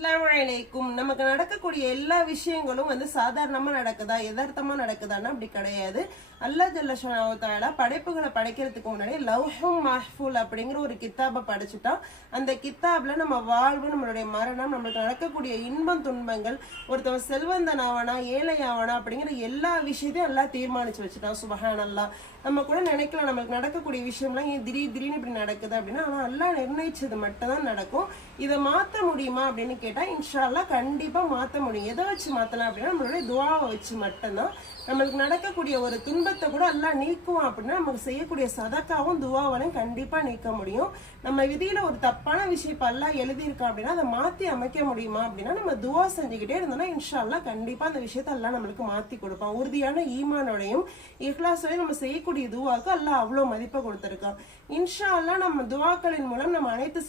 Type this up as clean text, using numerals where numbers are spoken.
அஸ்ஸலாமு அலைக்கும். நமக்கு நடக்கக்கூடிய எல்லா விஷயங்களும் சாதாரணமா நடக்குதா, யதார்த்தமா நடக்குதான்னா அப்படி கிடையாது. அல்லாஹ் ஜல்ல ஷானஹு தஆலா படைப்புகளை படைக்கிறதுக்கு முன்னாடி லவ்ஹும் மஹ்ஃபூல் அப்படிங்கிற ஒரு கித்தாபை படைச்சுட்டா, அந்த கித்தாப்ல நம்ம வாழ்வு, நம்மளுடைய மரணம், நம்மளுக்கு நடக்கக்கூடிய இன்பம் துன்பங்கள், ஒருத்தவன் செல்வந்தன் ஆவானா ஏழை ஆவானா அப்படிங்கிற எல்லா விஷயத்தையும் அல்லாஹ் தீர்மானிச்சு வச்சுட்டான். சுப்ஹானல்லாஹ். நம்ம கூட நினைக்கலாம் நம்மளுக்கு நடக்கக்கூடிய விஷயம்லாம் ஏன் திடீர்னு இப்படி நடக்குது அப்படின்னா, ஆனா அல்லாஹ் நிர்ணயிச்சது மட்டும் தான் நடக்கும். இதை மாத்த முடியுமா அப்படின்னு கேட்டா இன்ஷா அல்லாஹ் கண்டிப்பா மாத்த முடியும். எதை வச்சு மாத்தலாம் அப்படின்னா நம்மளுடைய துஆவை வச்சு மட்டும்தான். நம்மளுக்கு நடக்கக்கூடிய ஒரு துன்பத்தை கூட அல்லாஹ் நீக்குவான் அப்படின்னா நமக்கு செய்யக்கூடிய சதக்காவும் துஆவாலையும் கண்டிப்பா நீக்க முடியும். நம்ம விதியில ஒரு தப்பான விஷயம் இப்ப அல்லாஹ் எழுதியிருக்கான் அப்படின்னா அதை மாத்தி அமைக்க முடியுமா அப்படின்னா நம்ம துஆ செஞ்சுக்கிட்டே இருந்தோம்னா இன்ஷா அல்லாஹ் கண்டிப்பா அந்த விஷயத்தை அல்லாஹ் நம்மளுக்கு மாத்தி கொடுப்பான். உறுதியான ஈமானோடையும் இஹ்லாஸோடையும் நம்ம செய்யக்கூடிய துஆக்கு அல்லாஹ் அவ்வளவு மதிப்பை கொடுத்திருக்கான். இன்ஷா அல்லாஹ் நம்ம துஆக்களின் மூலம் நம்ம அனைத்து